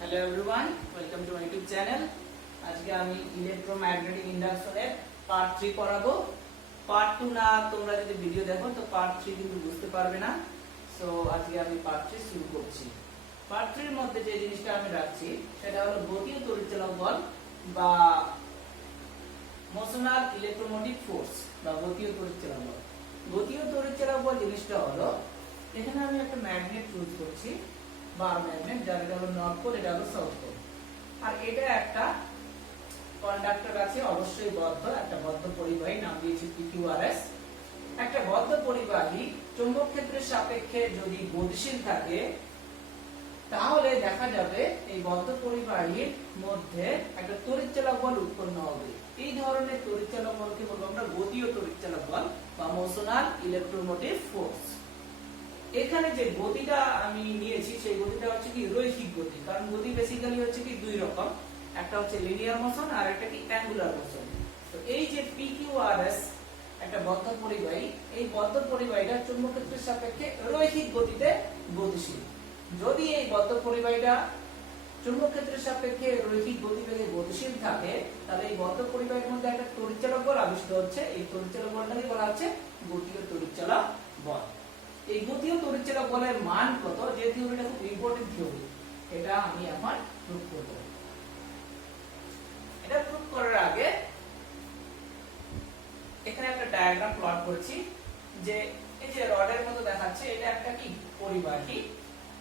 Hello everyone, welcome to my YouTube channel. আজকে আমি electromagnetic ইন্ডাকশনের part 3 পড়াবো। পার্ট 2 না তোমরা যদি ভিডিও দেখো তো পার্ট 3 কিন্তু বুঝতে পারবে না। সো আজকে আমি পার্ট 3 শুরু করছি। পার্ট 3 এর মধ্যে যে জিনিসটা আমি রাখছি সেটা হলো গতীয় তড়িৎচালক বল বা মোশনাল ইলেকট্রোমোটিভ ফোর্স বা গতীয় তড়িৎচালক বল। গতীয় তড়িৎচালক বল জিনিসটা হলো, এখানে আমি একটা ম্যাগনেট চুজ করছি বা ম্যাগনেট, যার এটা হলো নর্থ পোল, এটা হলো সাউথ পোল, আর এটা একটা কন্ডাক্টর আছে, অবশ্যই বদ্ধ, একটা বদ্ধ পরিবাহী, নাম দিয়েছি PQRS। একটা বদ্ধ পরিবাহী চৌম্বক ক্ষেত্রের সাপেক্ষে যদি গতিশীল থাকে তাহলে দেখা যাবে এই বদ্ধ পরিবাহীর মধ্যে একটা তড়িৎচালক বল উৎপন্ন হবে। এই ধরনের তড়িৎচালক বলকে বলবো আমরা গতীয় তড়িৎচালক বল বা মোশনাল ইলেকট্রোমোটিভ ফোর্স। এখানে যে গতিটা আমি নিয়েছি সেই গতিটা হচ্ছে কি রৈখিক গতি, কারণ গতি বেসিক্যালি হচ্ছে কি দুই রকম, একটা হচ্ছে লিনিয়ার মোশন আর একটা কি অ্যাঙ্গুলার মোশন। তো এই যে PQRS একটা বদ্ধ পরিবাহী, এই বদ্ধ পরিবাহীটা চৌম্বক ক্ষেত্রের সাপেক্ষে রৈখিক গতিতে গতিশীল। যদি এই বদ্ধ পরিবাহীটা চৌম্বক ক্ষেত্রের সাপেক্ষে রৈখিক গতিবেগে গতিশীল থাকে তাহলে এই বদ্ধ পরিবাহীর মধ্যে একটা তড়িৎচালক বল আবিষ্কৃত হচ্ছে। এই তড়িৎচালক বলটাকে বলা হচ্ছে গতীয় তড়িৎচালক বল। এই গতীয় তড়িৎচালক বলের মান কত, যে থিওরিটা খুব ইম্পর্টেন্ট থিওরি, এটা আমি এখন প্রুফ করব। এটা প্রুফ করার আগে এখানে একটা ডায়াগ্রাম প্লট করেছি, যে এই যে রডের মতো দেখাচ্ছে এটা একটা কি পরিবাহী,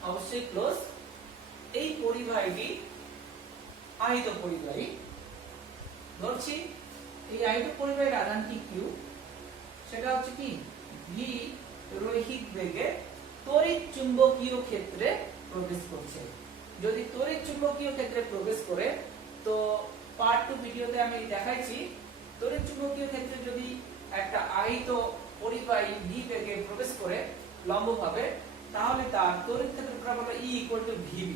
অবশ্যই ক্লোজ। এই পরিবাহীটি আহিত পরিবাহী ধরছি। এই আহিত পরিবাহীর আধানটি Q, সেটা হচ্ছে কি V রৈখিক বেগে তড়িৎ চুম্বকীয় ক্ষেত্রে প্রবেশ করছে। যদি তড়িৎ চুম্বকীয় ক্ষেত্রে প্রবেশ করে, তো পার্ট 2 ভিডিওতে আমি দেখাইছি তড়িৎ চুম্বকীয় ক্ষেত্রে যদি একটা আহিত পরিবাহী V বেগে প্রবেশ করে লম্বভাবে, তাহলে তার তড়িৎ ক্ষেত্রের প্রবণতা E = VB।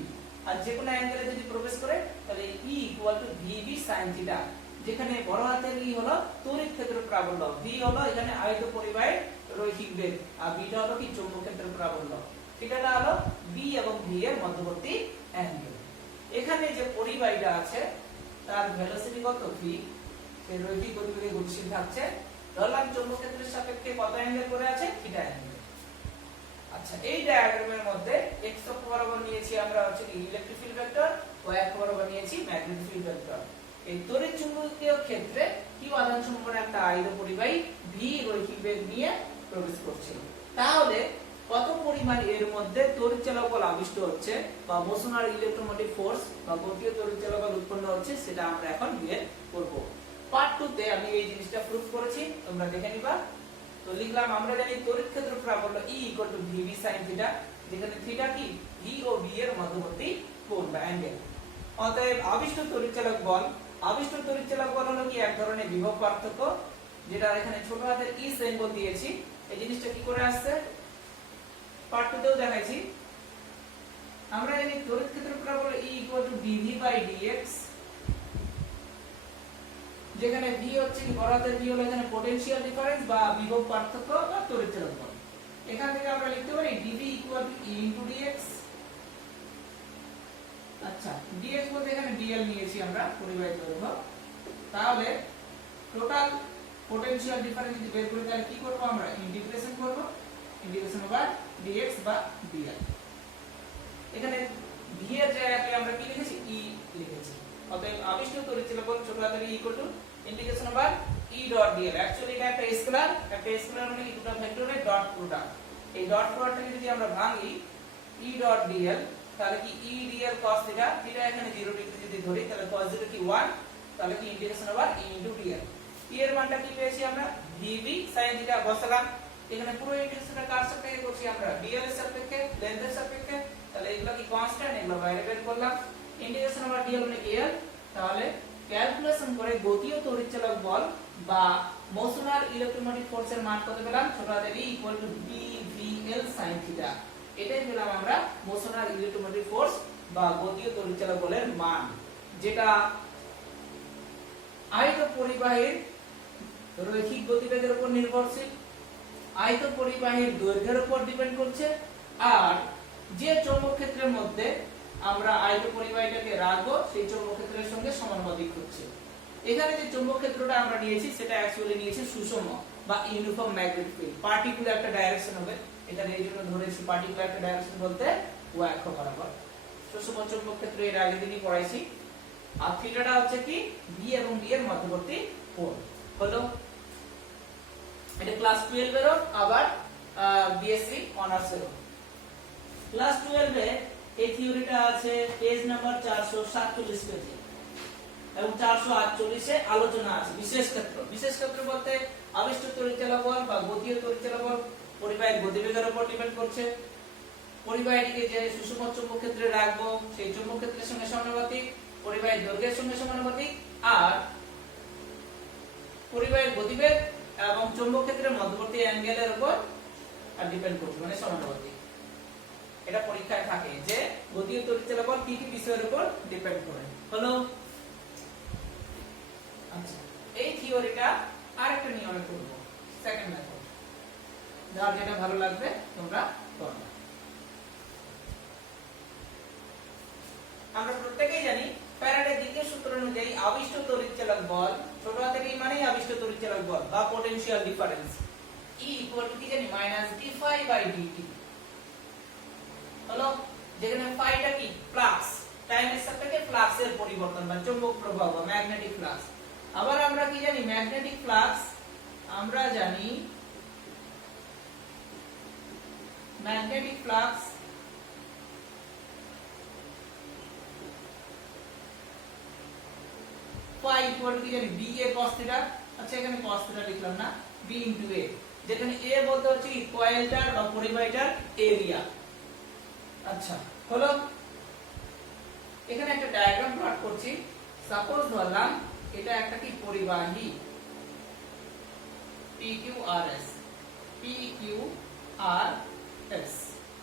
আর যে কোনো অ্যাঙ্গেলে যদি প্রবেশ করে তাহলে E = VB sin θ, যেখানে বড় হাতের E হলো তড়িৎ ক্ষেত্রের প্রাবল্য, V হলো এখানে আহিত পরিবাহীর রৈখিক বেগ, আর বিটা হলো কি চৌম্বক ক্ষেত্রের প্রাবল্য। থিটাটা হলো B এবং V এর মধ্যবর্তী অ্যাঙ্গেল। এখানে যে পরিবাহীটা আছে তার ভেলোসিটি কত V, সে রৈখিক গতিবেগে গতিশীল থাকছে। ধরলাম চৌম্বক ক্ষেত্রের সাপেক্ষে কত অ্যাঙ্গেল করে আছে, থিটা অ্যাঙ্গেল। আচ্ছা, এই ডায়াগ্রামের মধ্যে x অক্ষ বরাবর নিয়েছি আমরা হচ্ছে কি ইলেকট্রিক ফিল্ড ভেক্টর, y অক্ষ বরাবর নিয়েছি ম্যাগনেটিক ফিল্ড ভেক্টর। এই তড়িৎ চুম্বকীয় ক্ষেত্রে কি আধান সম্পন্ন একটা আহিত পরিবাহী V রৈখিক বেগ নিয়ে প্রবেশ করছে, তাহলে কত পরিমাণ এর মধ্যে তড়িৎচালক বল আবিষ্ট হচ্ছে বা মোশনাল ইলেকট্রোমোটিভ ফোর্স বা গতীয় তড়িৎচালক বল উৎপন্ন হচ্ছে, সেটা আমরা এখন বের করব। পার্ট 2 তে আমি এই জিনিসটা প্রুফ করেছি, তোমরা দেখে নিবা। তো লিখলাম, আমরা জানি তড়িৎ ক্ষেত্র প্রাবল্য E = VB sin θ, যেখানে θ কি V ও B এর মধ্যবর্তী কোণ বা অ্যাঙ্গেল। অতএব আবিষ্ট তড়িৎচালক বল, আবিষ্ট তড়িৎচালক বল হলো কি এক ধরনের বিভব পার্থক্য, যেটা এখানে ছোট হাতের E সিম্বল দিয়েছি। এই জিনিসটা কি করে আসছে পার্ট 2 তেও দেখাইছি। আমরা জানি তড়িৎ ক্ষেত্র প্রাবল্য E = dV/dx, যেখানে V হচ্ছে কি বড় হাতের V হলো এখানে পোটেনশিয়াল ডিফারেন্স বা বিভব পার্থক্য বা তড়িৎচালক বল। এখান থেকে আমরা লিখতে পারি dV = E * dx। আচ্ছা, dx বলতে এখানে dl নিয়েছি আমরা পরিবাহী দৈর্ঘ্য। তাহলে টোটাল পোটেনশিয়াল ডিফারেন্স যদি বের করি তাহলে কি করব, আমরা ইন্টিগ্রেশন করব, ইন্টিগ্রেশন ওভার dx বা dl। এখানে v এর জায়গায় আমরা কি লিখেছি, E লিখেছি। অতএব আবিষ্ট তড়িৎচালক বল ছোট হাতের E = integration over E.dl। Actually এটা একটা স্কেলার, একটা স্কেলার মানে কি দুটো ভেক্টরের ডট প্রোডাক্ট। এই ডট প্রোডাক্টটাকে যদি আমরা ভাঙি E.dl, তাহলে কি E dl cos θ, θ এখানে 0 ডিগ্রি যদি ধরি তাহলে cos 0 কি 1, তাহলে কি integration over E * dl। E এর মানটা কি পেয়েছি আমরা, VB sin θ বসালাম। এখানে পুরো ইন্টিগ্রেশনটা কার সাপেক্ষে করছি আমরা, dl এর সাপেক্ষে, লেন্থের সাপেক্ষে, তাহলে এগুলো কি কনস্ট্যান্ট, এগুলো বাইরে বের করলাম। ইন্টিগ্রেশন ওভার dl মানে l, তাহলে ক্যালকুলেশন করে গতীয় তড়িৎচালক বল বা মোশনাল ইলেকট্রোমোটিভ ফোর্সের মান কত পেলাম, ছোট হাতের E = dVL sin θ। এটাই পেলাম আমরা মোশনাল ইলেকট্রোমোটিভ ফোর্স বা গতীয় তড়িৎচালক বলের মান, যেটা আহিত পরিবাহীর রৈখিক গতিবেগের উপর নির্ভরশীল, আহিত পরিবাহীর দৈর্ঘ্যের উপর ডিপেন্ড করছে, আর যে চৌম্বক ক্ষেত্রের মধ্যে আমরা আয়ত পরিবাহীটাকে রাখবো সেই চৌম্বক ক্ষেত্রের সঙ্গে সমানুপাতিক হচ্ছে। এখানে যে চৌম্বক ক্ষেত্রটা আমরা নিয়েছি সেটা অ্যাকচুয়ালি নিয়েছি সুষম বা ইউনিফর্ম ম্যাগনেটিক ফিল্ড, পার্টিকুলার একটা ডাইরেকশন হবে। এখানে এই জন্য ধরেছি পার্টিকুলার একটা ডাইরেকশন বলতে y অক্ষ বরাবর। সুষম চৌম্বক ক্ষেত্র এর আগের দিনই পড়াইছি। আর থিটাটা হচ্ছে কি b এবং d এর মধ্যবর্তী কোণ হলো। এটা ক্লাস 12 এর আবার বিএসসি অনার্স এর। ক্লাস 12 এ এই থিওরিটা আছে পেজ নাম্বার 447 পেজে এবং 448 এ আলোচনা আছে বিশেষ ক্ষেত্র। বিশেষ ক্ষেত্র বলতে আবিষ্ট তড়িৎচালক বল বা গতীয় তড়িৎচালক বল পরিবাহীর গতিবেগের উপর ডিপেন্ড করছে। পরিবাহীটিকে যে সুষম চৌম্বক ক্ষেত্রে রাখবো সেই চৌম্বক ক্ষেত্রের সঙ্গে সমানুপাতিক, পরিবাহীর দৈর্ঘ্যের সঙ্গে সমানুপাতিক, আর পরিবাহীর গতিবেগ এবং চৌম্বক ক্ষেত্রের মধ্যবর্তী অ্যাঙ্গেলের উপর ডিপেন্ড করছে, মানে সমানুপাতিক। এটা পরীক্ষায় থাকে যে গতীয় তড়িৎচালক বল কি কি বিষয়ের উপর ডিপেন্ড করে। হলো আচ্ছা, এই থিওরিটা আরেকটা নিয়মে করব, সেকেন্ড মেথড। যার যেটা ভালো লাগবে তোমরা করবে। আমরা প্রত্যেকেই জানি ফ্যারাডের দ্বিতীয় সূত্র অনুযায়ী আবিষ্ট তড়িৎচালক বল, ছোট হাতের ই মানে আবিষ্ট তড়িৎচালক বল বা পোটেনশিয়াল ডিফারেন্স, E = কি জানি -dϕ/dt। হলো, যেখানে ফাইটা কি ফ্লাক্স, টাইমের সাপেক্ষে ফ্লাক্সের পরিবর্তন বা চৌম্বক প্রবাহ বা ম্যাগনেটিক ফ্লাক্স। আবার আমরা কি জানি ম্যাগনেটিক ফ্লাক্স, আমরা জানি magnetic flux phi equal to কি জানি b a cos theta। আচ্ছা, এখানে cos theta লিখলাম না, b into a, যেখানে a বলতে হচ্ছে কি কয়েলটার বা পরিবাহীটার এরিয়া। আচ্ছা, হলো, এখানে একটা ডায়াগ্রাম প্লট করছি। সাপোজ ধরলাম এটা একটা কি পরিবাহী PQRS, PQRS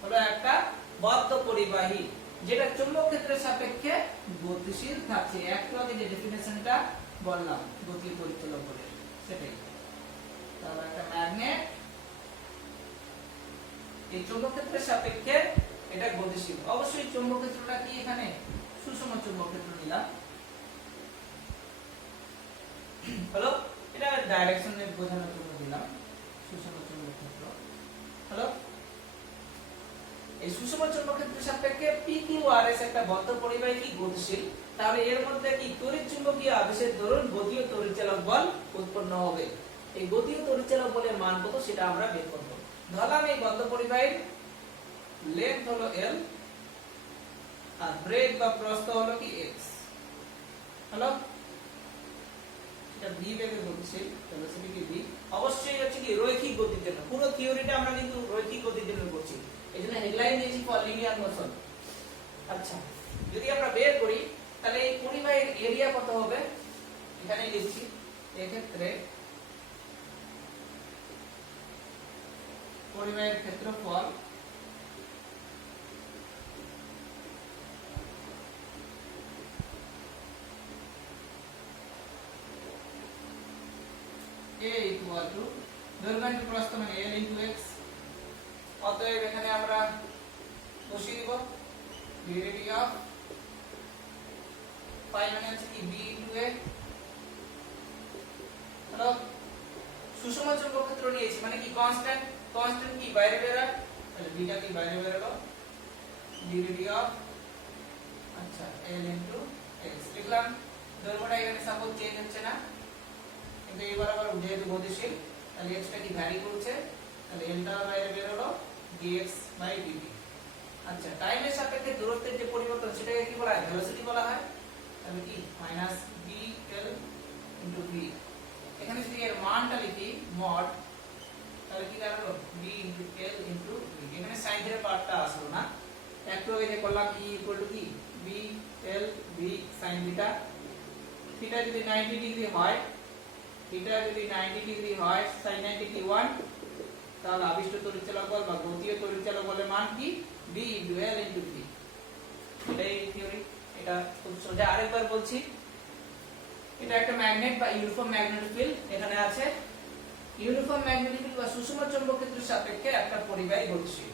হলো একটা বদ্ধ পরিবাহী যেটা চৌম্বক ক্ষেত্রের সাপেক্ষে গতিশীল থাকছে। একটু আগে যে ডেফিনেশনটা বললাম গতীয় তড়িৎচালক বলে সেটাই। তাহলে একটা ম্যাগনেট এই চৌম্বক ক্ষেত্রের সাপেক্ষে এটা গতিশীল। অবশ্যই চৌম্বক ক্ষেত্রটা কি এখানে সুষম চৌম্বক ক্ষেত্র নিলাম। হলো, এটা ডাইরেকশনে বোঝানোর জন্য দিলাম সুষম চৌম্বক ক্ষেত্র। হলো, এই সুষম চৌম্বক ক্ষেত্রের সাপেক্ষে PQRS একটা বদ্ধ পরিবাহী কি গতিশীল। তাহলে এর মধ্যে কি তড়িৎ চুম্বকীয় আবেশের দরুন গতীয় তড়িৎচালক বল উৎপন্ন হবে। এই গতীয় তড়িৎচালক বলের মান কত সেটা আমরা বের করব। ধরলাম এই বদ্ধ পরিবাহীর লেন্থ হলো L আর ব্রেড বা প্রস্থ হলো কি x। হলো, এটা v বেগে গতিশীল, ভেলোসিটি কি v। অবশ্যই হচ্ছে কি রৈখিক গতির জন্য। পুরো থিওরিটা আমরা কিন্তু রৈখিক গতির জন্য করছি, এজন্য হেডলাইন দিয়েছি ফর লিনিয়ার মোশন। আচ্ছা, যদি আমরা বের করি তাহলে এই পরিবাহীর এরিয়া কত হবে এখানে লিখছি। এই ক্ষেত্রে পরিবাহীর ক্ষেত্রফল A equal to দৈর্ঘ্য ইনটু প্রস্থ মানে L into x। অতএব এখানে আমরা বসিয়ে দিব ডেরিভেটিভ অফ phi মানে হচ্ছে কি b into a। হলো, সুষম চৌম্বক ক্ষেত্র নিয়েছি মানে কি কনস্ট্যান্ট, কনস্ট্যান্ট কি বাইরে বের হয়, তাহলে বিটা কি বাইরে বের হলো ডেরিভেটিভ অফ আচ্ছা L into x লিখলাম। দৈর্ঘ্যটা এখানে সাপোজ চেঞ্জ হচ্ছে না, কিন্তু এই বরাবর যেহেতু গতিশীল তাহলে x টা কি ভ্যারি করছে, তাহলে L টা বাইরে বের হলো dx/dt। আচ্ছা, টাইমের সাপেক্ষে দূরত্বের যে পরিবর্তন সেটাকে কি বলা হয়, ভেলোসিটি বলা হয়। তাহলে কি -bl * v। এখানে যদি এর মানটা লিখি মড, তাহলে কি দাঁড়ালো b * l * v। এখানে সাইন এর পার্টটা আসলো না। একটু আগে যে করলাম e = কি b l v sin θ। θ যদি 90 ডিগ্রি হয়, θ যদি 90 ডিগ্রি হয় sin 90 কি 1, তাহলে আবিষ্ট তড়িৎচালক বল বা গতীয় তড়িৎচালক বলের মান কি b * l * v। এটাই থিওরি। এটা খুব সোজা। আরেকবার বলছি, এটা একটা ম্যাগনেট বা ইউনিফর্ম ম্যাগনেটিক ফিল্ড এখানে আছে। ইউনিফর্ম ম্যাগনেটিক ফিল্ড বা সুষম চৌম্বক ক্ষেত্রের সাপেক্ষে একটা পরিবাহী গতিশীল।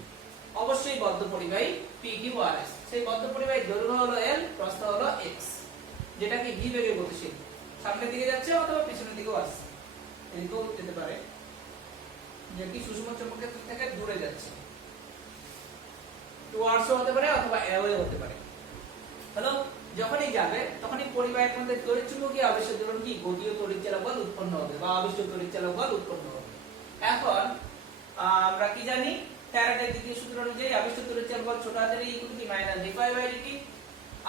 অবশ্যই বদ্ধ পরিবাহী PQRS। সেই বদ্ধ পরিবাহী দৈর্ঘ্য হলো L, প্রস্থ হলো x, যেটা কি v বেগে গতিশীল, সামনের দিকে যাচ্ছে অথবা পিছনের দিকেও আসছে, এদিকেও যেতে পারে, যে কি সুষম চৌম্বক ক্ষেত্র থেকে দূরে যাচ্ছে, টুয়ার্ডসও হতে পারে অথবা অ্যাওয়ে হতে পারে। হলো যখনই যাবে তখনই পরিবাহের মধ্যে তড়িৎচুম্বকীয় আবেশের দরুন কি গতীয় তড়িৎচালক বল উৎপন্ন হবে বা আবিষ্ট তড়িৎচালক বল উৎপন্ন হবে। এখন আমরা কি জানি, ফ্যারাডের দ্বিতীয় সূত্র অনুযায়ী আবিষ্ট তড়িৎচালক বল ছোট হাতের E = d∅dt।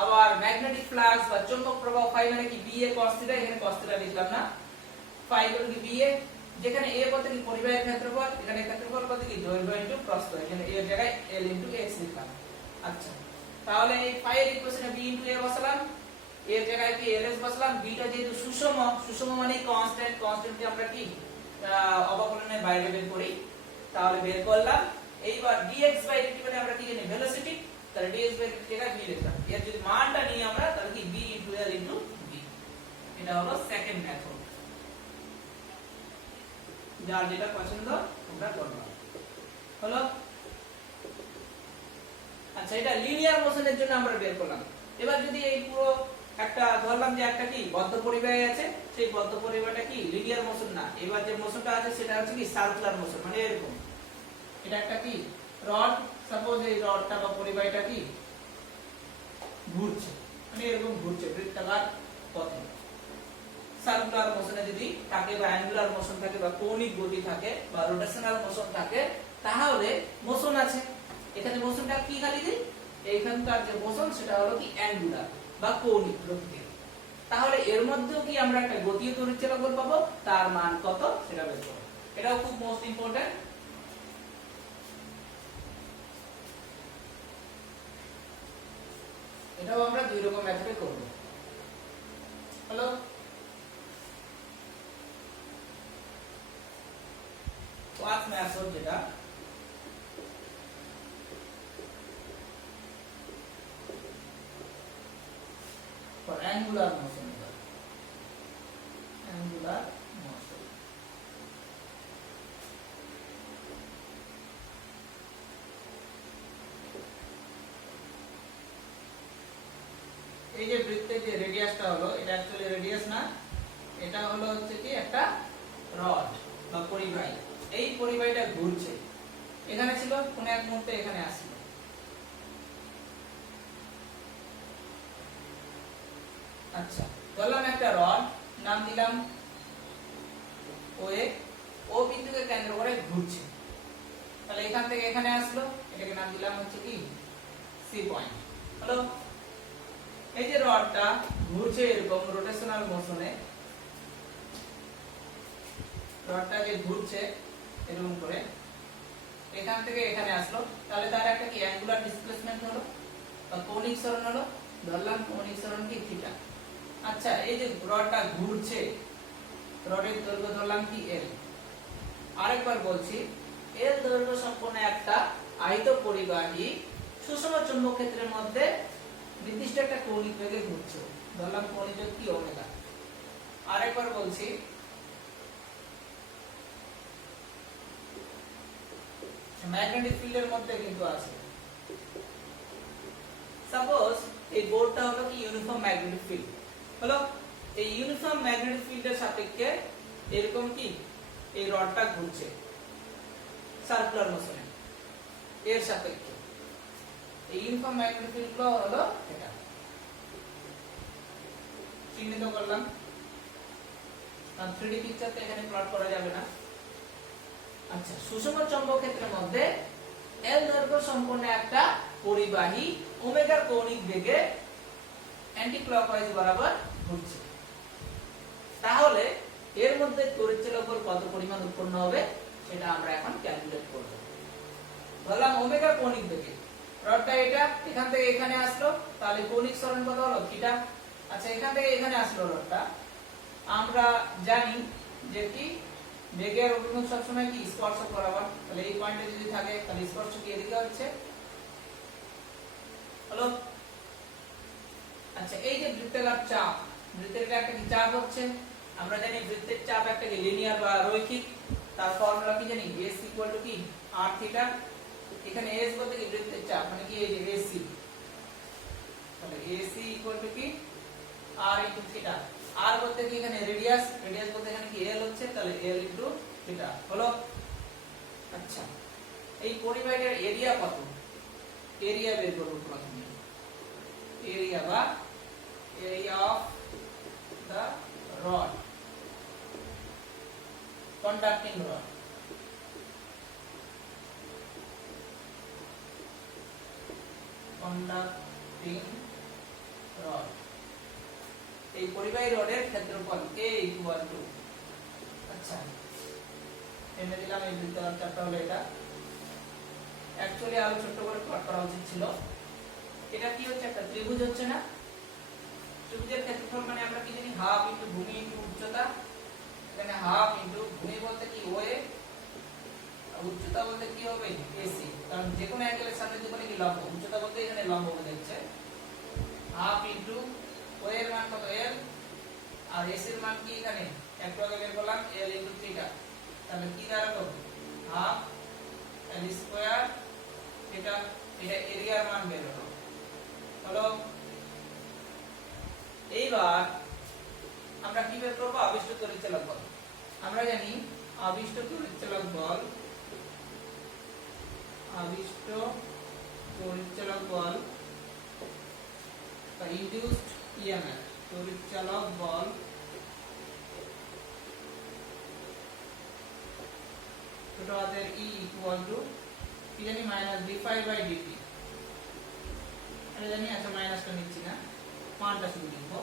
আবার ম্যাগনেটিক ফ্লাক্স বা চৌম্বক প্রবাহ φ মানে কি BA cos θ, এখানে cos θ লিখলাম না, φ = কি BA, যেখানে A বলতে কি পরিবাহের ক্ষেত্রফল, এখানে ক্ষেত্রফল বলতে কি দৈর্ঘ্য ইনটু প্রস্থ, এখানে A এর জায়গায় L * x লিখলাম। আচ্ছা, তাহলে এই φ এর ইকুয়েশনে B * A বসালাম, A এর জায়গায় কি LS বসালাম, B টা যেহেতু সুষম, সুষম মানে কনস্ট্যান্ট, কনস্ট্যান্টকে আমরা কি অবকলনের বাইরে বের করি, তাহলে বের করলাম। এইবার dx/dt মানে আমরা কি জানি ভেলোসিটি, তাহলে dx/dt জায়গায় v লিখলাম। এর যদি মানটা নিই আমরা, তাহলে কি b * l * v। এটা হলো সেকেন্ড মেথড, যার যেটা পছন্দ তোমরা করবে। হলো আচ্ছা, এটা লিনিয়ার মোশনের জন্য আমরা বের করলাম। এবার যদি এই পুরো একটা ধরলাম যে একটা কি বদ্ধ পরিবাহী আছে, সেই বদ্ধ পরিবাহীটা কি লিনিয়ার মোশন না, এবার যে মোশনটা আছে সেটা হচ্ছে কি সার্কুলার মোশন, মানে এরকম, এটা একটা কি রড, সাপোজ এই রডটা বা পরিবাহীটা কি ঘুরছে, মানে এরকম ঘুরছে বৃত্তাকার পথে। সার্কুলার মোশনে যদি থাকে বা অ্যাঙ্গুলার মোশন থাকে বা কৌণিক গতি থাকে বা রোটেশনাল মোশন থাকে, তাহলে মোশন আছে। এখানে মোশনটা কি খালি দিই, এইখানকার যে মোশন সেটা হলো কি অ্যাঙ্গুলার বা কৌণিক গতি। তাহলে এর মধ্যেও কি আমরা একটা গতীয় তড়িৎচালক বল পাবো, তার মান কত সেটা বের করব। এটাও খুব মোস্ট ইম্পর্টেন্ট। এটাও আমরা দুই রকম মেথডে করব। হলো ফার্স্ট মেথড, যেটা for angular motion, angular motion। এই যে বৃত্তের যে রেডিয়াসটা হলো, এটা অ্যাকচুয়ালি রেডিয়াস না, এটা হলো হচ্ছে কি একটা রড বা পরিবাহী। এই পরিবাহীটা ঘুরছে, এখানে ছিল, কোন এক মুহূর্তে এখানে আসলো। আচ্ছা, ধরলাম একটা রড, নাম দিলাম OA, ও বিন্দুকে কেন্দ্র করে ঘুরছে, তাহলে এখান থেকে এখানে আসলো, এটাকে নাম দিলাম হচ্ছে কি C পয়েন্ট। হলো এই যে রডটা ঘুরছে এরকম রোটেশনাল মোশনে, রডটা যে ঘুরছে এরকম করে, এখান থেকে এখানে আসলো, তাহলে তার একটা কি অ্যাঙ্গুলার ডিসপ্লেসমেন্ট হলো বা কৌণিক সরণ হলো, ধরলাম কৌণিক সরণ কি থিটা। আচ্ছা, এই যে রডটা ঘুরছে, রডের দৈর্ঘ্য ধরলাম কি L। আরেকবার বলছি, L দৈর্ঘ্য সম্পন্ন একটা আহিত পরিবাহী সুষম চৌম্বক ক্ষেত্রের মধ্যে নির্দিষ্ট একটা কৌণিক বেগে ঘুরছে, ধরলাম কৌণিক কি ওমেগা। আরেকবার বলছি, ম্যাগনেটিক ফিল্ডের মধ্যে কিন্তু আছে, সাপোজ এই বোর্ডটা হলো কি ইউনিফর্ম ম্যাগনেটিক ফিল্ড। হলো এই ইউনিফর্ম ম্যাগনেটিক ফিল্ডের সাপেক্ষে এরকম কি এই রডটা ঘুরছে সার্কুলার মোশনে, এর সাপেক্ষে এই ইউনিফর্ম ম্যাগনেটিক ফিল্ড হলো এটা, চিহ্নিত করলাম। আর 3D পিকচারটা এখানে প্লট করা যাবে না। আচ্ছা, সুষম চৌম্বক ক্ষেত্রের মধ্যে L দৈর্ঘ্য সম্পন্ন একটা পরিবাহী ওমেগার কৌণিক বেগে অ্যান্টি ক্লকওয়াইজ বরাবর ঘুরছে, তাহলে এর মধ্যে তড়িৎচালক বল কত পরিমাণ উৎপন্ন হবে সেটা আমরা এখন ক্যালকুলেট করব। বললাম ওমেগা কৌণিক বেগে, রডটা এটা এখান থেকে এখানে আসলো, তাহলে কৌণিক সরণ কত হলো থিটা। আচ্ছা, এখান থেকে এখানে আসলো রডটা, আমরা জানি যে কি বেগের অভিমুখ সবসময় কি স্পর্শক বরাবর, তাহলে এই পয়েন্টে যদি থাকে তাহলে স্পর্শক কি এদিকে হচ্ছে। হলো আচ্ছা, এই যে বৃত্তাকার চাপ, বৃত্তের একটা কি চাপ হচ্ছে, আমরা জানি বৃত্তের চাপ একটা কি লিনিয়ার বা রৈখিক, তার ফর্মুলা কি জানি, S = কি r θ। এখানে এস বলতে কি বৃত্তের চাপ মানে কি এই যে এসি, তাহলে এসি ইকুয়াল টু কি আর ইনটু থিটা। আর বলতে কি এখানে রেডিয়াস, রেডিয়াস বলতে এখানে কি এল হচ্ছে, তাহলে এল ইনটু থিটা হলো। আচ্ছা এই পরিবাহীর এরিয়া কত, এরিয়া বের করব প্রথমে। এরিয়া বা area of the rod, conducting rod. Conducting rod, এই পরিবাহী রডের ক্ষেত্রফল A ইকুয়াল টু, আচ্ছা এনে দিলাম এই বৃত্তাকার চাপটা হলো এটা। অ্যাকচুয়ালি আরো ছোট করে প্লট করা উচিত ছিল। এটা কি হচ্ছে, একটা ত্রিভুজ হচ্ছে না, ত্রিভুজের ক্ষেত্রফল মানে আমরা কি জানি হাফ ইনটু ভূমি ইনটু উচ্চতা। এখানে হাফ ইনটু ভূমি বলতে কি ওএ, উচ্চতা বলতে কি হবে এসি, কারণ যে কোনো অ্যাঙ্গেলের সামনে যে কোনো কি লম্ব, উচ্চতা বলতে এখানে লম্ব বোঝাচ্ছে। হাফ ইনটু ওএ এর মান কত এল, আর এসি এর মান কি এখানে একটু আগে বের করলাম এল ইনটু থিটা, তাহলে কি দাঁড়ালো হাফ এল স্কয়ার থিটা। এটা এরিয়ার মান বের হলো। হলো এইবার আমরা কি বের করব, আবিষ্ট তড়িৎচালক বল। আমরা জানি আবিষ্ট তড়িৎচালক বল, আবিষ্ট তড়িৎচালক বল বা ইনডিউসড ইএমএফ, তড়িৎচালক বল ছোট হাতের E ইকুয়াল টু কি জানি মাইনাস d∅/dt। এটা জানি, আচ্ছা মাইনাসটা নিচ্ছি না, মানটা শুধু লিখব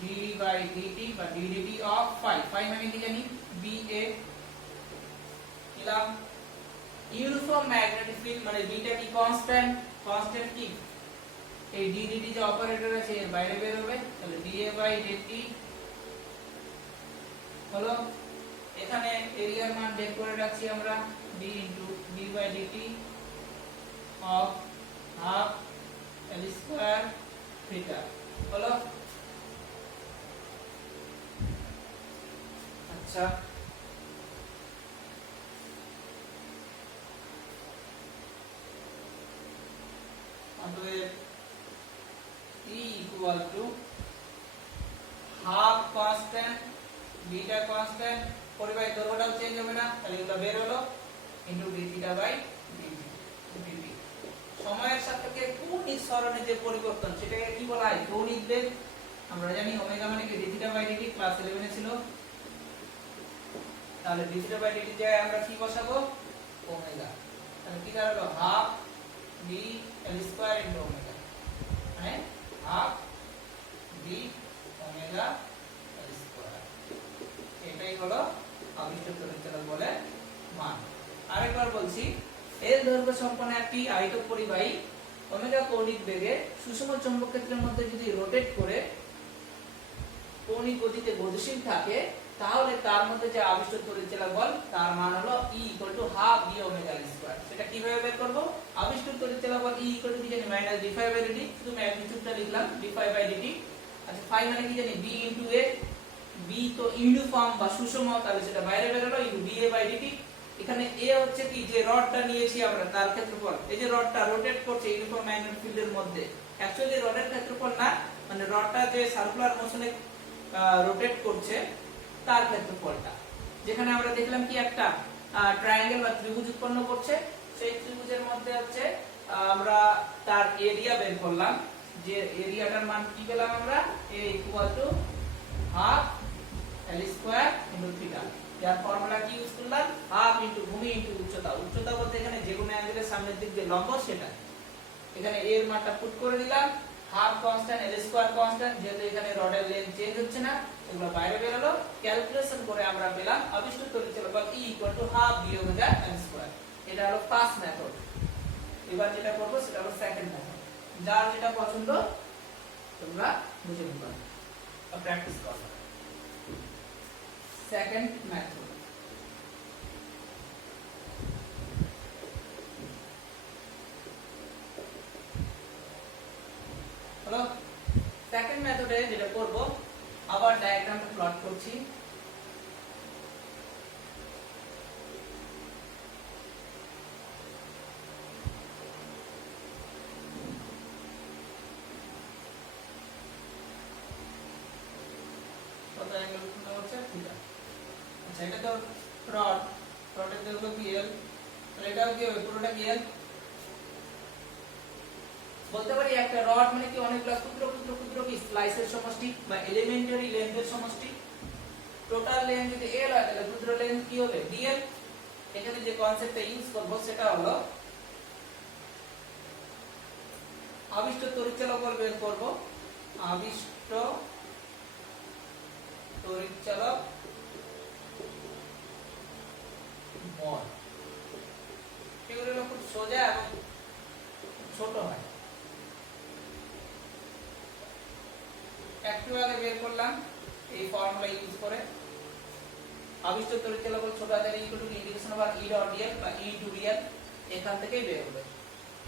d/dt বা ddt অফ phi, phi মানে কি জানি BA। নিলাম ইউনিফর্ম ম্যাগনেটিক ফিল্ড মানে বিটা কি কনস্ট্যান্ট, কনস্ট্যান্ট কি এই ddt যে অপারেটর আছে এর বাইরে বের হবে, তাহলে dA/dt হলো। এখানে এরিয়ার মান বের করে রাখছি আমরা d into d/dt of half l square theta হলো। আচ্ছা অতএব E equal to half constant, beta constant, পরিবাহীর দৈর্ঘ্যটাও চেঞ্জ হবে না, তাহলে এটা বের হলো ইনটু d θ/dt। সময়ের সাপেক্ষে কৌণিক সরণের যে পরিবর্তন সেটাকে কি বলা হয়, কৌণিক বেগ। আমরা জানি ওমেগা মানে কি d θ/dt, ক্লাস 11 এ ছিল। তাহলে d θ/dt জায়গায় আমরা কি বসাবো ওমেগা, তাহলে কি দাঁড়ালো half d l square into omega, মানে half d omega l square. এটাই হলো আবিষ্ট তড়িৎচালক বলের মান। আরেকবার বলছি, এর দৈর্ঘ্য সম্পন্ন একটি আয়ত পরিবাহী ওমেগা কৌণিক বেগে সুষম চৌম্বক ক্ষেত্রের মধ্যে যদি রোটেট করে কৌণিক গতিতে গতিশীল থাকে, তাহলে তার মধ্যে যে আবিষ্ট তড়িৎচালক বল তার মান হলো E equal to half d omega l square. সেটা কিভাবে বের করব, আবিষ্ট তড়িৎচালক বল E ইকুয়াল টু কি জানি মাইনাস d∅/dt, শুধু ম্যাগনিটিউডটা লিখলাম d∅/dt। আচ্ছা phi মানে কি জানি b ইনটু a, b তো ইউনিফর্ম বা সুষম, তাহলে সেটা বাইরে বের হলো ইনটু dA/dt। এখানে a হচ্ছে কি যে রডটা নিয়েছি আমরা তার ক্ষেত্রফল, এই যে রডটা রোটেট করছে ইউনিফর্ম ম্যাগনেটিক ফিল্ডের মধ্যে, অ্যাকচুয়ালি রডের ক্ষেত্রফল না, মানে রডটা যে সার্কুলার মোশনে রোটেট করছে তার ক্ষেত্রফলটা। যেখানে আমরা দেখলাম কি একটা ট্রায়াঙ্গেল বা ত্রিভুজ উৎপন্ন করছে, সেই ত্রিভুজের মধ্যে হচ্ছে আমরা তার এরিয়া বের করলাম, যে এরিয়াটার মান কি পেলাম আমরা a equal to half l square into theta. যার ফর্মুলা কি ইউজ করলাম, হাফ ইনটু ভূমি ইনটু উচ্চতা। উচ্চতা বলতে এখানে যে কোনো অ্যাঙ্গেলের সামনের দিক যে লম্ব সেটা। এখানে a এর মানটা পুট করে দিলাম, half constant l square constant, যেহেতু এখানে রডের লেন্থ চেঞ্জ হচ্ছে না, এগুলো বাইরে বের হলো। ক্যালকুলেশন করে আমরা পেলাম আবিষ্ট তড়িৎচালক বল E equal to half d omega l square. এটা হলো ফার্স্ট মেথড। এবার যেটা করব সেটা হলো সেকেন্ড মেথড। যার যেটা পছন্দ তোমরা বুঝে নিবা বা প্র্যাকটিস করবে। সেকেন্ড মেথড, হলো সেকেন্ড মেথডে যেটা করব, আবার ডায়াগ্রামটা প্লট করছি। অ্যাঙ্গেল কোনটা হচ্ছে থিটা। আচ্ছা এটা তো রড, রডের দৈর্ঘ্য কি l, তাহলে এটাও কি হবে পুরোটা কি l। বলতে পারি একটা রড মানে কি অনেকগুলো ক্ষুদ্র ক্ষুদ্র ক্ষুদ্র কি স্লাইসের সমষ্টি বা এলিমেন্টারি লেন্থের সমষ্টি। টোটাল লেন্থ যদি l হয় তাহলে ক্ষুদ্র লেন্থ কি হবে dl। এখানে যে কনসেপ্টটা ইউজ করব সেটা হলো আবিষ্ট তড়িৎচালক বল বের করব। আবিষ্ট তড়িৎচালক বল এগুলো খুব সোজা এবং ছোট হয়। একটু আগে বের করলাম এই ফর্মুলা ইউজ করে। আবিষ্ট তড়িৎচালক বল ছোট হাতের equal to integration over E dot dl বা E টু dl এখান থেকেই বের হবে।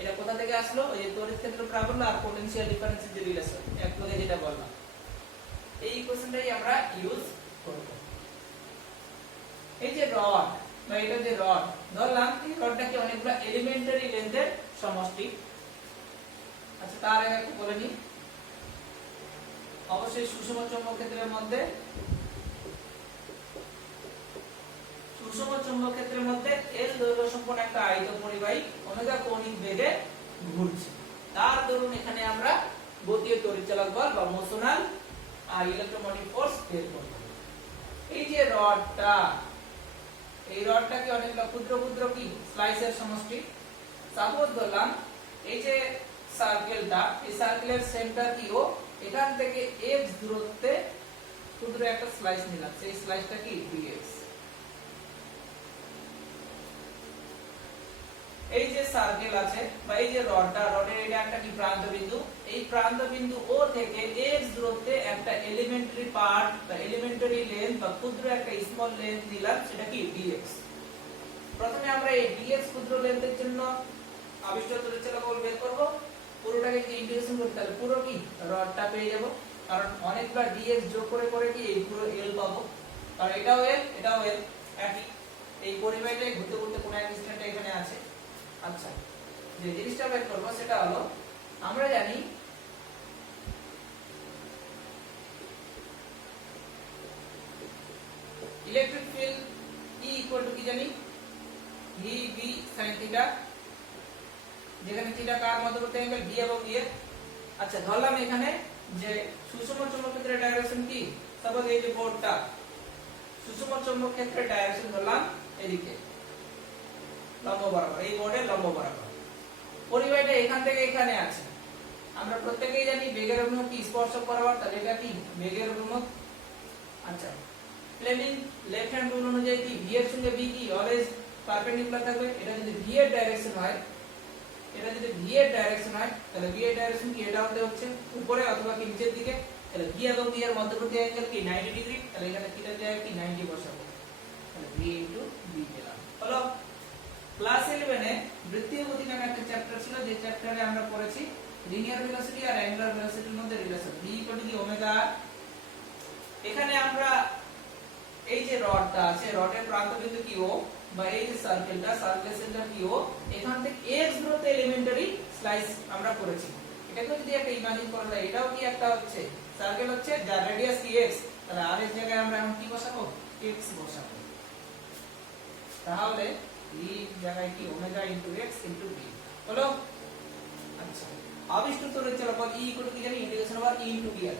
এটা কোথা থেকে আসলো? ওই যে তড়িৎ ক্ষেত্র প্রাবল্য আর পোটেনশিয়াল ডিফারেন্সের যে রিলেশন একটু আগে যেটা বললাম, এই ইকুয়েশনটাই আমরা ইউজ করব। এই যে রড বা এটা যে রড ধরলাম, এই রডটা কি অনেকগুলো এলিমেন্টারি লেন্থের সমষ্টি। আচ্ছা তার আগে একটু বলে নিই, অবশ্যই সুষম চৌম্বক ক্ষেত্রের মধ্যে L দৈর্ঘ্য সম্পন্ন একটা আয়ত পরিবাহী ওমেগা কৌণিক বেগে ঘুরছে। তার দরুন এখানে আমরা গতীয় তড়িৎচালক বল বা মোশনাল ইলেকট্রোমোটিভ ফোর্স বের করব। এই যে রডটা, এই রডটা কি অনেকগুলো ক্ষুদ্র ক্ষুদ্র কি স্লাইসের সমষ্টি। সাপোজ ধরলাম এই যে সার্কেলটা, এই সার্কেলের সেন্টার কি ও, এখান থেকে x দূরত্বে ক্ষুদ্র একটা স্লাইস নিলাম, সেই স্লাইসটা কি dx। এই যে সার্কেল আছে বা এই যে রডটা, রডের এটা একটা কি প্রান্ত বিন্দু, এই প্রান্ত বিন্দু ও থেকে x দূরত্বে একটা এলিমেন্টারি পার্ট বা এলিমেন্টারি লেন্থ বা ক্ষুদ্র একটা স্মল লেন্থ দিলাম, সেটা কি dx। প্রথমে আমরা এই dx ক্ষুদ্র লেন্থের জন্য আবিষ্ট তড়িৎচালক বল বের করব। পুরোটাকে যদি ইন্টিগ্রেশন করি তাহলে পুরো কি রডটা পেয়ে যাব, কারণ অনেকবার dx যোগ করে করে কি এই পুরো l পাবো, কারণ এটাও l এটাও l একই। এই পরিবাহীটাই ঘুরতে ঘুরতে কোন এক স্ট্যান্ডটা এখানে আছে। আচ্ছা যে জিনিসটা বের করব সেটা হলো, আমরা জানি electric field E equal to কি জানি VB sin থিটা, যেখানে থিটা কার মধ্যবর্তী অ্যাঙ্গেল B এবং E এর। আচ্ছা ধরলাম এখানে যে সুষম চৌম্বক ক্ষেত্রের ডাইরেকশন কি, সাপোজ এই যে বোর্ডটা সুষম চৌম্বক ক্ষেত্রের ডাইরেকশন ধরলাম এদিকে লম্ব বরাবর, এই বোর্ডের লম্ব বরাবর। পরিবাহীটা এখান থেকে এখানে আছে, আমরা প্রত্যেকেই জানি বেগের অভিমুখ কি স্পর্শক বরাবর, তাহলে এটা কি বেগের অভিমুখ। আচ্ছা প্লেনিং লেফট হ্যান্ড রুল অনুযায়ী কি v এর সঙ্গে b কি অলওয়েজ পারপেন্ডিকুলার থাকবে। এটা যদি v এর ডাইরেকশন হয়, এটা যদি v এর ডাইরেকশন হয় তাহলে v এর ডাইরেকশন কি এটা হতে হচ্ছে উপরে অথবা কি নিচের দিকে, তাহলে v এবং v এর মধ্যবর্তী অ্যাঙ্গেল কি 90 ডিগ্রি, তাহলে এখানে থিটা জায়গায় কি 90 বসাবো, তাহলে v v পেলাম। হলো ক্লাস 11 এ বৃত্তীয় গতি নামে একটা চ্যাপ্টার ছিল, যে চ্যাপ্টারে আমরা পড়েছি লিনিয়ার ভেলোসিটি আর অ্যাঙ্গুলার ভেলোসিটির মধ্যে রিলেশন v = ওমেগা। এখানে আমরা এই যে রডটা আছে, রডের প্রান্ত বিন্দু কি ও বা এই যে সার্কেলটা, সার্কেলের সেন্টার কি ও, এখান থেকে x দূরত্বে এলিমেন্টারি স্লাইস আমরা করেছি। এটাকে যদি একটা ইমাজিন করা যায়, এটাও কি একটা হচ্ছে সার্কেল হচ্ছে যার রেডিয়াস কি x, তাহলে r এর জায়গায় আমরা এখন কি বসাবো x বসাবো, তাহলে এই জায়গায় কি ওমেগা x v হলো। আচ্ছা আবিষ্ট তড়িৎচালক বল E = কি জানি integration over E * dl।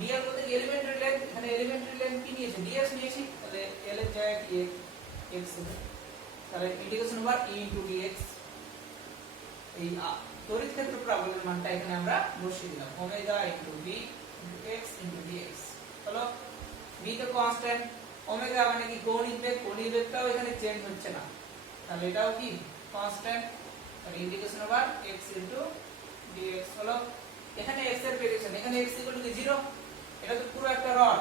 dl বলতে কি এলিমেন্টারি লেন্থ, এখানে এলিমেন্টারি লেন্থ কি নিয়েছে dx নিয়েছি, তাহলে l এর জায়গায় কি x হবে, তাহলে ইন্টিগ্রেশন ওভার E * dx। এই তড়িৎ ক্ষেত্র প্রাবল্যের মানটা এখানে আমরা বসিয়ে দিলাম ওমেগা v x dx। হলো v তো কনস্ট্যান্ট, ওমেগা মানে কি কৌণিক বেগ, কৌণিক বেগটাও এখানে চেঞ্জ হচ্ছে না, তাহলে এটাও কি কনস্ট্যান্ট, আর ইন্টিগ্রেশন ওভার x dx। হলো এখানে x এর প্রেডিকশন, এখানে x = 0, এটা তো পুরো একটা রড,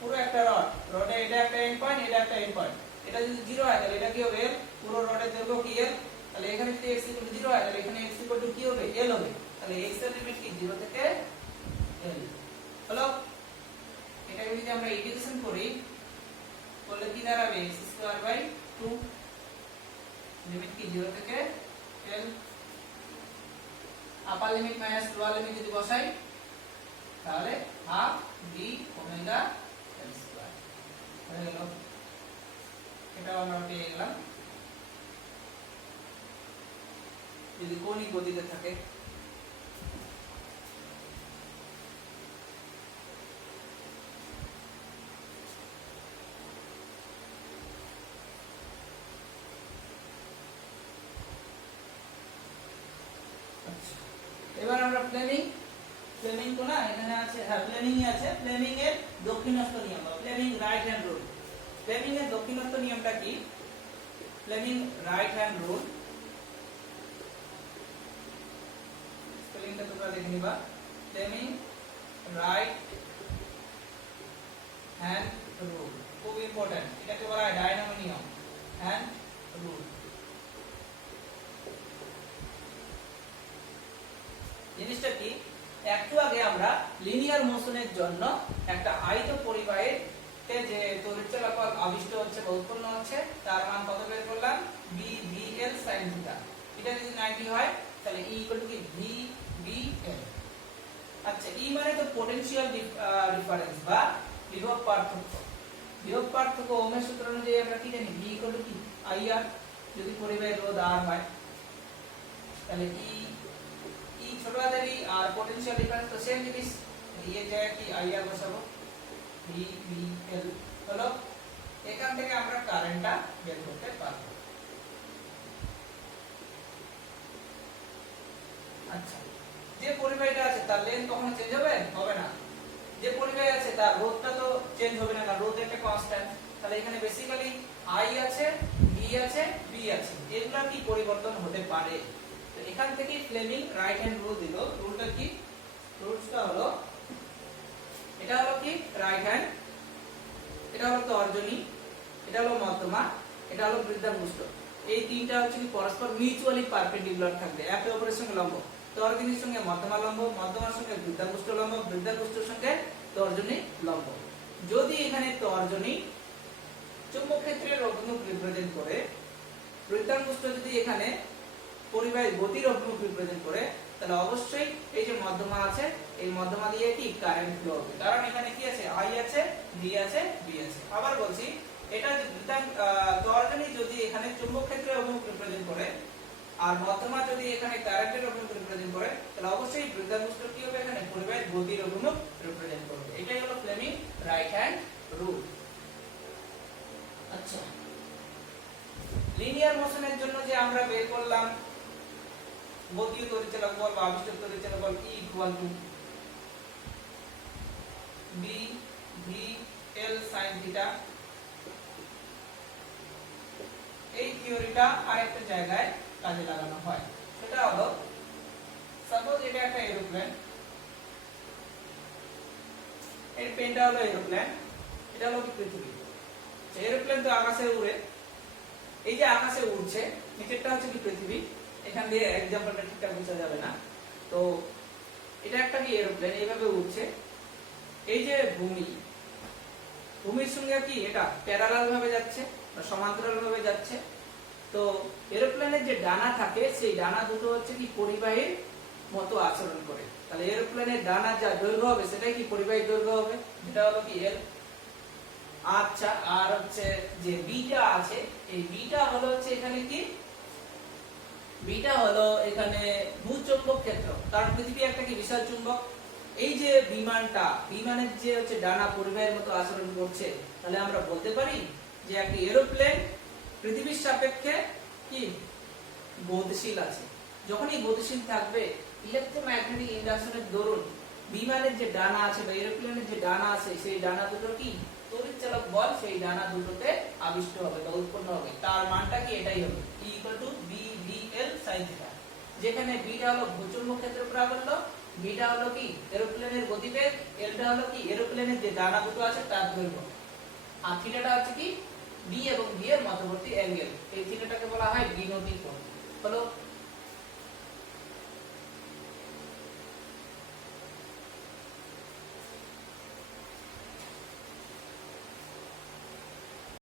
পুরো একটা রড, রডে এটা একটা এন্ড পয়েন্ট, এটা একটা এন্ড পয়েন্ট, এটা যদি 0 হয় তাহলে এটা কি হবে l, পুরো রডের দৈর্ঘ্য কি l, তাহলে এখানে যদি x = 0 হয় তাহলে এখানে x = কি হবে l হবে, তাহলে x এর লিমিট কি 0 থেকে l। হলো এটাকে যদি আমরা ইন্টিগ্রেশন করি তাহলে কি দাঁড়াবে x²/2, লিমিট কি 0 থেকে l, আপার লিমিট মাইনাস লোয়ার লিমিট যদি বসাই তাহলে হাফ d ওমেগা হয়ে গেল, এটাও আমরা পেয়ে গেলাম। যদি কৌণিক গতিতে থাকে এবার আমরা ফ্লেমিং তো না এখানে আছে, হ্যাঁ ফ্লেমিং আছে, ফ্লেমিং এর দক্ষিণস্থ নিয়ম বা Fleming right hand rule. Fleming এর দক্ষিণস্থ নিয়মটা কি? ফ্লেমিং রাইট হ্যান্ড রুল, স্পেলিংটা তোমরা দেখে নিবা। ফ্লেমিং রাইট হ্যান্ড রুল খুব ইম্পর্টেন্ট, এটাকে বলা হয় ডায়নামো নিয়ম, হ্যান্ড রুল। জিনিসটা কি? একটু আগে আমরা লিনিয়ার মোশনের জন্য একটা আয়ত পরিবাহের যে তড়িৎ চলাচল আবিষ্ট হচ্ছে বা উৎপন্ন হচ্ছে তার মান কত বের করলাম? b vl sin θ। এটা যদি 90 হয় তাহলে E কি v l। আচ্ছা, E মানে তো পোটেনশিয়াল ডিফারেন্স বা বিভব পার্থক্য। বিভব পার্থক্য ওহমের সূত্র অনুযায়ী আমরা কি জানি? v কি IR। যদি পরিবাহীর রোধ R হয় তাহলে E ছোট হাতের E আর পোটেনশিয়াল ডিফারেন্স তো সেম জিনিস, এর জায়গায় কি IR বসাবো, VL হলো। এখান থেকে আমরা কারেন্টটা বের করতে পারবো। আচ্ছা, যে পরিবাহীটা আছে তার লেন্থ কখনো চেঞ্জ হবে? হবে না। যে পরিবাহী আছে তার রোধটা তো চেঞ্জ হবে না, কারণ রোধ একটা কনস্ট্যান্ট। তাহলে এখানে বেসিক্যালি I আছে, V আছে, B আছে, এগুলা কি পরিবর্তন হতে পারে। তো এখান থেকে ফ্লেমিং রাইট হ্যান্ড রুল দিল। রুলটা কি? রুলটা হলো, এটা হলো কি রাইট হ্যান্ড, এটা হলো তর্জনী, এটা হলো মধ্যমা, এটা হলো বৃদ্ধাঙ্গুষ্ঠ। এই তিনটা হচ্ছে কি পরস্পর মিউচুয়ালি পারপেন্ডিকুলার থাকবে, একে অপরের সঙ্গে লম্ব। তর্জনীর সঙ্গে মধ্যমা লম্ব, মধ্যমার সঙ্গে বৃদ্ধাঙ্গুষ্ঠ লম্ব, বৃদ্ধাঙ্গুষ্ঠের সঙ্গে তর্জনী লম্ব। যদি এখানে তর্জনী চুম্বক ক্ষেত্রের অভিমুখ রিপ্রেজেন্ট করে, বৃদ্ধাঙ্গুষ্ঠ যদি এখানে পরিবাহীর গতির অভিমুখ রিপ্রেজেন্ট করে, তাহলে অবশ্যই এই যে মধ্যমা আছে এই মধ্যমা দিয়ে কি কারেন্ট ফ্লো হবে, কারণ এখানে কি আছে? I আছে, V আছে, B আছে। আবার বলছি, এটা তর্জনী যদি এখানে চুম্বক ক্ষেত্রের অভিমুখ রিপ্রেজেন্ট করে আর মধ্যমা যদি এখানে কারেন্টের অভিমুখ রিপ্রেজেন্ট করে, তাহলে অবশ্যই বৃদ্ধাঙ্গুষ্ঠ কি হবে? এখানে পরিবাহীর গতির অভিমুখ রিপ্রেজেন্ট করবে। এটাই হলো ফ্লেমিং রাইট হ্যান্ড রুল। আচ্ছা, লিনিয়ার মোশনের জন্য যে আমরা বের করলাম গতীয় তড়িৎচালক বল বা আবিষ্ট তড়িৎচালক বল E b vl sin θ, এই থিওরিটা আরেকটা জায়গায় কাজে লাগানো হয়। সেটা হলো, সাপোজ এটা একটা এরোপ্লেন, এই পেনটা হলো এরোপ্লেন, এটা হলো কি পৃথিবী। এরোপ্লেন তো আকাশে উড়ে, এই যে আকাশে উড়ছে নিচেরটা হচ্ছে কি পৃথিবী। এখান দিয়ে एग्जांपलটা ঠিকঠাক বোঝা যাবে না, তো এটা একটা কি এরোপ্লেন এইভাবে উড়ছে। এই যে ভূমির সঙ্গে কি এটা প্যারালাল ভাবে যাচ্ছে বা সমান্তরাল ভাবে যাচ্ছে। তো এরোপ্লেনের যে ডানা থাকে সেই ডানা দুটো হচ্ছে কি পরিবাহীর মতো আচরণ করে। তাহলে এরোপ্লেনের ডানা যা দৈর্ঘ্য হবে সেটাই কি পরিবাহীর দৈর্ঘ্য হবে, যেটা হলো কি L। আচ্ছা, আর হচ্ছে যে বিটা আছে, এই বিটা হলো হচ্ছে এখানে কি, বিটা হলো এখানে ভূচুম্বক ক্ষেত্র, কারণ পৃথিবী একটা কি বিশাল চুম্বক। এই যে বিমানের যে হচ্ছে ডানা পরিবাহীর মতো আচরণ করছে, তাহলে আমরা বলতে পারি যে একটি এরোপ্লেন পৃথিবীর সাপেক্ষে কি গতিশীল আছে। যখনই গতিশীল থাকবে, ইলেকট্রোম্যাগনেটিক ইন্ডাকশনের দরুন বিমানের যে ডানা আছে বা এরোপ্লেনের যে ডানা আছে সেই ডানা দুটো কি তড়িৎচালক বল সেই ডানা দুটোতে আবিষ্ট হবে বা উৎপন্ন হবে। তার মানটা কি এটাই হবে, E = BVL sin θ, যেখানে বিটা হলো ভূচুম্বক ক্ষেত্র প্রাবল্য, বিটা হলো কি এরোপ্লেনের গতিবেগ, এলটা হলো কি এরোপ্লেনের যে ডানা দুটো আছে তার দৈর্ঘ্য, আর থিটাটা হচ্ছে কি B এবং B এর মধ্যবর্তী অ্যাঙ্গেল। এই থিটাটাকে বলা হয় বিনতি কোণ। হলো